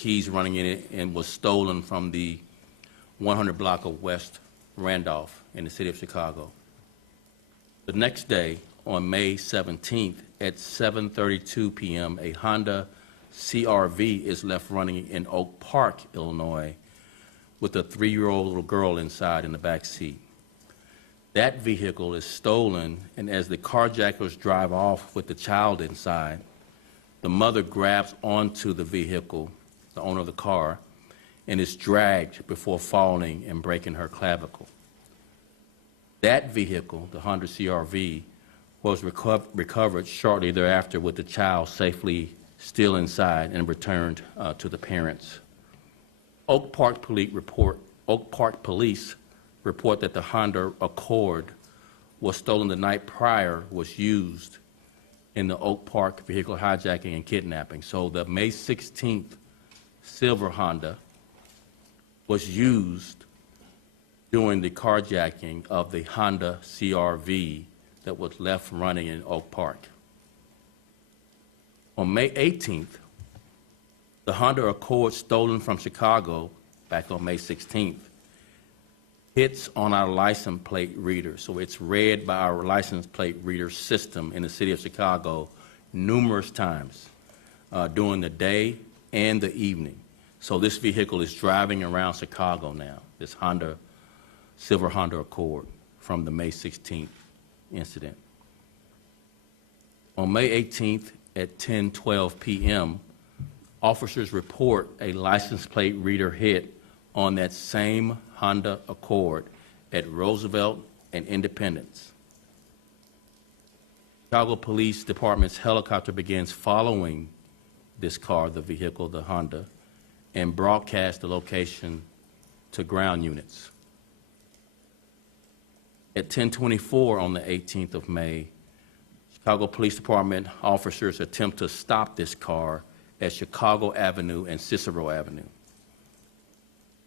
keys running in it and was stolen from the 100 block of West Randolph in the city of Chicago. The next day, on May 17th at 7:32 p.m., a Honda CRV is left running in Oak Park, Illinois, with a 3-year-old little girl inside in the back seat. That vehicle is stolen, and as the carjackers drive off with the child inside, the mother grabs onto the vehicle, the owner of the car, and is dragged before falling and breaking her clavicle. That vehicle, the Honda CRV, was recovered shortly thereafter with the child safely still inside and returned to the parents. Oak Park Police report that the Honda Accord was stolen the night prior, was used in the Oak Park vehicle hijacking and kidnapping. So the May 16th silver Honda was used during the carjacking of the Honda CRV that was left running in Oak Park. On May 18th, the Honda Accord stolen from Chicago back on May 16th hits on our license plate reader. So it's read by our license plate reader system in the city of Chicago numerous times during the day and the evening. So this vehicle is driving around Chicago now, this silver Honda Accord from the May 16th incident. On May 18th at 10:12 p.m., officers report a license plate reader hit on that same Honda Accord at Roosevelt and Independence. Chicago Police Department's helicopter begins following this car, the vehicle, the Honda, and broadcast the location to ground units. At 10:24 on the 18th of May, Chicago Police Department officers attempt to stop this car at Chicago Avenue and Cicero Avenue.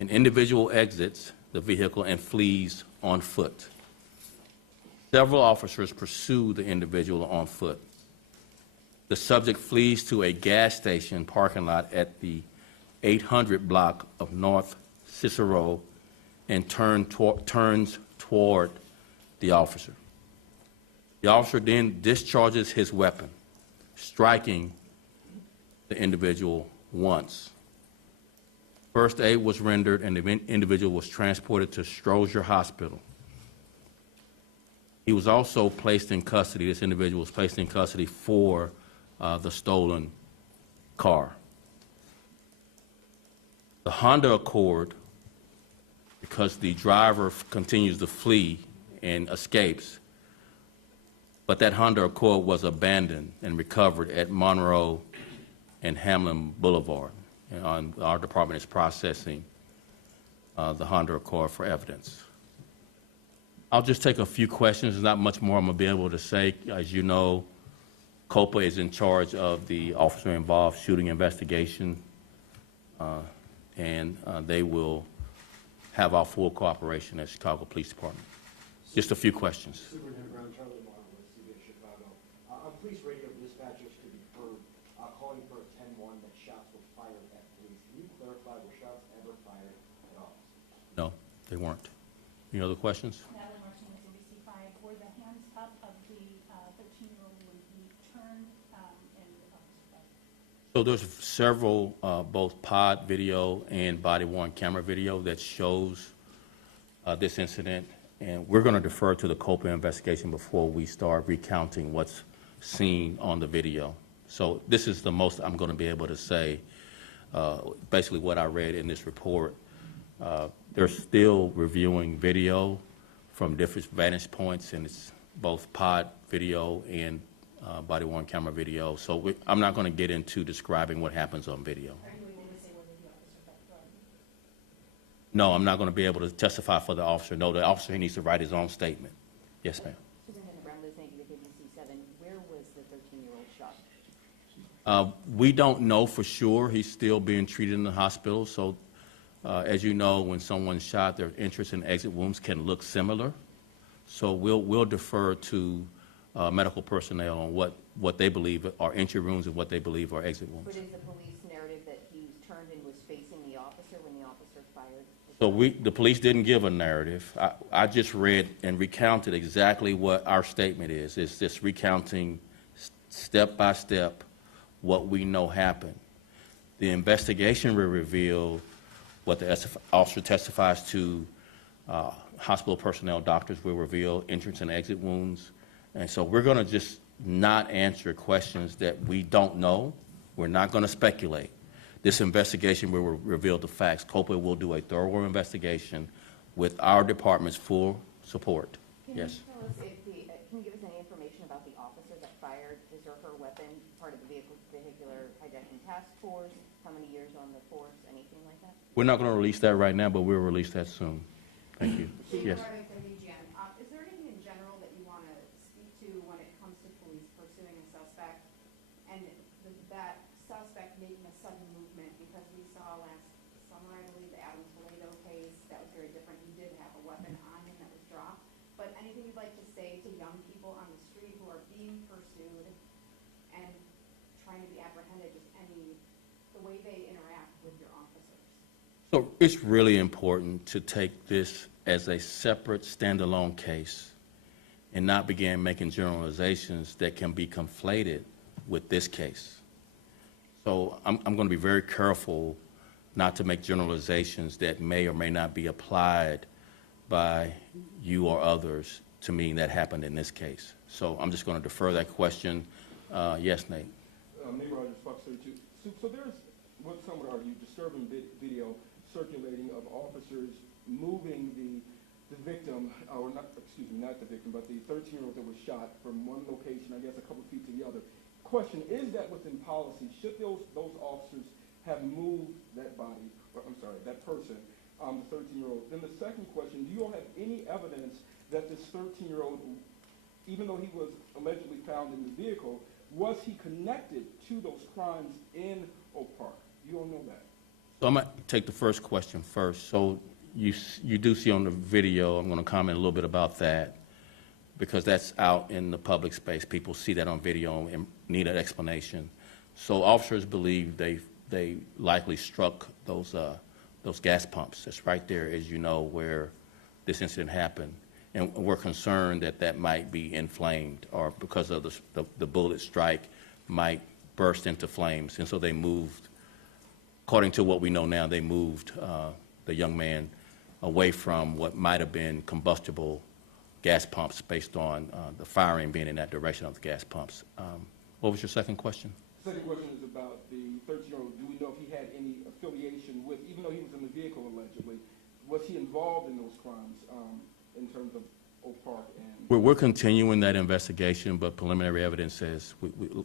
An individual exits the vehicle and flees on foot. Several officers pursue the individual on foot. The subject flees to a gas station parking lot at the 800 block of North Cicero and turns toward the officer. The officer then discharges his weapon, striking the individual once. First aid was rendered and the individual was transported to Strozier Hospital. He was also placed in custody. This individual was placed in custody for the stolen car. The Honda Accord, because the driver continues to flee and escapes, but that Honda Accord was abandoned and recovered at Monroe and Hamlin Boulevard. And our department is processing the Honda Accord for evidence. I'll just take a few questions. There's not much more I'm going to be able to say. As you know, COPA is in charge of the officer-involved shooting investigation, and they will have our full cooperation at Chicago Police Department. Just a few questions. Superintendent Brown, Charlie Martin with City of Chicago. On police radio, dispatchers could be heard calling for a 10-1 that shots were fired at police. Can you clarify, were shots ever fired at all? No, they weren't. Any other questions? Natalie Martinez, NBC5. Were the hands up of the 13-year-old when he turned and the officer fired? So there's several, both pod video and body-worn camera video that shows this incident, and we're going to defer to the COPA investigation before we start recounting what's seen on the video. So this is the most I'm going to be able to say, basically what I read in this report. They're still reviewing video from different vantage points, and it's both pod video and body-worn camera video. So I'm not going to get into describing what happens on video. Are you able to say whether the officer got drugged? No, I'm not going to be able to testify for the officer. No, the officer needs to write his own statement. Yes, ma'am. Superintendent Brown, Liz Nagy with ABC7. Where was the 13-year-old shot? We don't know for sure. He's still being treated in the hospital. So, as you know, when someone's shot, their entrance and exit wounds can look similar. So we'll defer to medical personnel on what they believe are entry wounds and what they believe are exit wounds. But is the police narrative that he was turned and was facing the officer when the officer fired? So the police didn't give a narrative. I just read and recounted exactly what our statement is. It's just recounting step by step what we know happened. The investigation will reveal what the officer testifies to. Hospital personnel, doctors will reveal entrance and exit wounds. And so we're going to just not answer questions that we don't know. We're not going to speculate. This investigation will reveal the facts. COPA will do a thorough investigation with our department's full support. Yes. Can you tell us can you give us any information about the officer that fired his or her weapon, part of the vehicular hijacking task force, how many years on the force, anything like that? We're not going to release that right now, but we'll release that soon. Thank you. Yes. Is there anything in general that you want to speak to when it comes to police pursuing a suspect and that suspect making a sudden movement? Because we saw last summer, I believe, the Adams Toledo case, that was very different. He did have a weapon on him that was dropped. But anything you'd like to say to young people on the street who are being pursued and trying to be apprehended, just the way they interact with your officers? So it's really important to take this as a separate standalone case and not begin making generalizations that can be conflated with this case. So I'm going to be very careful not to make generalizations that may or may not be applied by you or others to mean that happened in this case. So I'm just going to defer that question. Yes, Nate. Nate Rogers, Fox 32. So there's what some would argue disturbing video circulating of officers moving the victim, or not, excuse me, not the victim, but the 13-year-old that was shot from one location, I guess, a couple feet to the other. Question, is that within policy? Should those officers have moved that body, or, I'm sorry, that person, the 13-year-old? Then the second question, do you all have any evidence that this 13-year-old, even though he was allegedly found in the vehicle, was he connected to those crimes in Oak Park? You all know that? So I'm going to take the first question first. So you do see on the video, I'm going to comment a little bit about that because that's out in the public space. People see that on video and need an explanation. So officers believe they likely struck those gas pumps. That's right there, as you know, where this incident happened. And we're concerned that that might be inflamed or because of the bullet strike might burst into flames. And so they moved, according to what we know now, they moved the young man away from what might have been combustible gas pumps based on the firing being in that direction of the gas pumps. What was your second question? Second question is about the 13-year-old. Do we know if he had any affiliation with, even though he was in the vehicle allegedly, was he involved in those crimes in terms of Oak Park? And We're continuing that investigation, but preliminary evidence says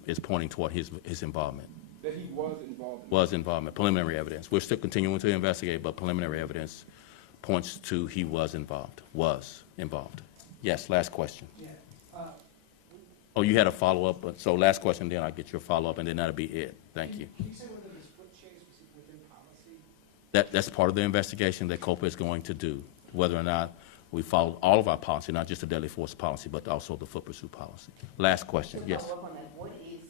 is pointing toward his involvement. that he was involved in? Was involvement, preliminary evidence. We're still continuing to investigate, but preliminary evidence points to he was involved. Yes, last question. Yeah. Oh, you had a follow-up, but so last question, then I'll get your follow-up, and then that'll be it. Thank you. Can you say whether this foot chase was within policy? That's part of the investigation that COPA is going to do, whether or not we follow all of our policy, not just the deadly force policy, but also the foot pursuit policy. Last question, To yes. follow up on that,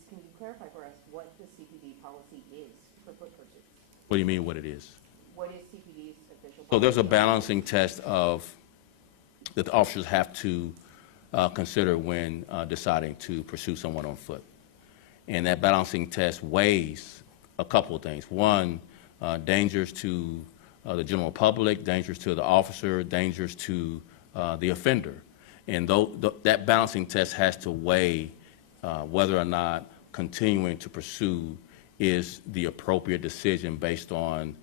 can you clarify for us what the CPD policy is for foot pursuits? What do you mean what it is? What is CPD's official policy? So there's a balancing test that the officers have to consider when deciding to pursue someone on foot. And that balancing test weighs a couple of things. One, dangers to the general public, dangers to the officer, dangers to the offender. And that balancing test has to weigh whether or not continuing to pursue is the appropriate decision based on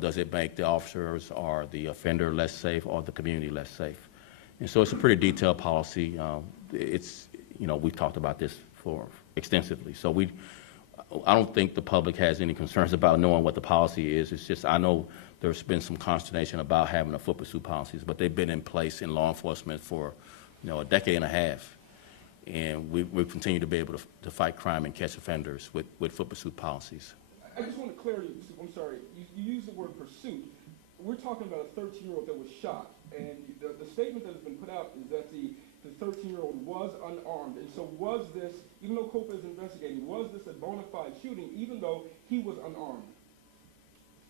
does it make the officers or the offender less safe or the community less safe. And so it's a pretty detailed policy. We've talked about this for extensively. So I don't think the public has any concerns about knowing what the policy is. It's just I know there's been some consternation about having a foot pursuit policies, but they've been in place in law enforcement for a decade and a half. And we continue to be able to fight crime and catch offenders with foot pursuit policies. I just want to clear you. I'm sorry. You used the word pursuit. We're talking about a 13-year-old that was shot, and the statement that has been put out is that the 13-year-old was unarmed. And so was this, even though COPA is investigating, was this a bona fide shooting, even though he was unarmed?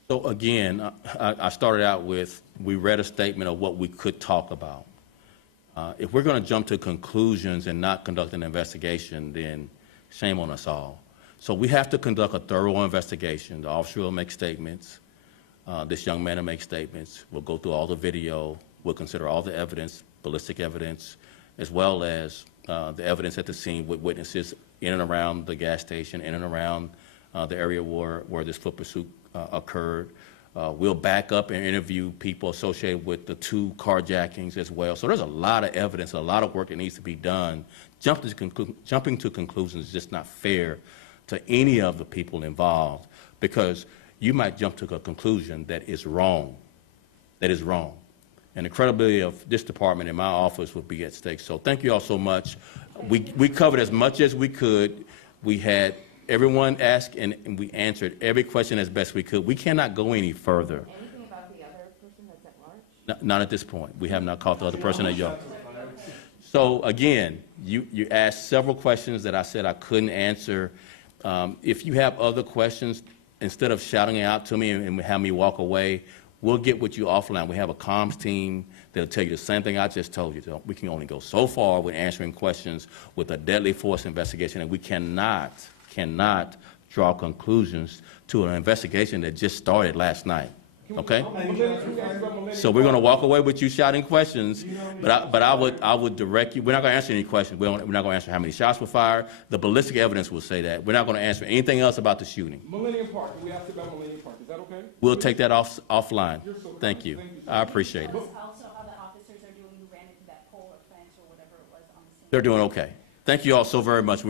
So again, I started out with, we read a statement of what we could talk about. If we're going to jump to conclusions and not conduct an investigation, then shame on us all. So we have to conduct a thorough investigation. The officer will make statements. This young man will make statements. We'll go through all the video. We'll consider all the evidence, ballistic evidence, as well as the evidence at the scene with witnesses in and around the gas station, in and around the area where this foot pursuit occurred. We'll back up and interview people associated with the 2 carjackings as well. So there's a lot of evidence, a lot of work that needs to be done. Jumping to conclusions is just not fair to any of the people involved, because you might jump to a conclusion that is wrong. That is wrong. And the credibility of this department and my office would be at stake. So thank you all so much. We covered as much as we could. We had everyone ask, and we answered every question as best we could. We cannot go any further. Anything about the other person that's at large? Not at this point. We have not caught the other person at Young. So again, you asked several questions that I said I couldn't answer. If you have other questions, instead of shouting it out to me and have me walk away, we'll get with you offline. We have a comms team that'll tell you the same thing I just told you. So we can only go so far with answering questions with a deadly force investigation, and we cannot draw conclusions to an investigation that just started last night. Okay? So we're going to walk away with you shouting questions, but I would direct you. We're not going to answer any questions. We're not going to answer how many shots were fired. The ballistic evidence will say that. We're not going to answer anything else about the shooting. Millennium Park, we asked about Millennium Park. Is that okay? We'll take that offline. You're so Thank kind. you. Thank you so I much. appreciate it. Tell us also how the officers are doing who ran into that pole or fence or whatever it was on the scene. They're doing okay. Thank you all so very much.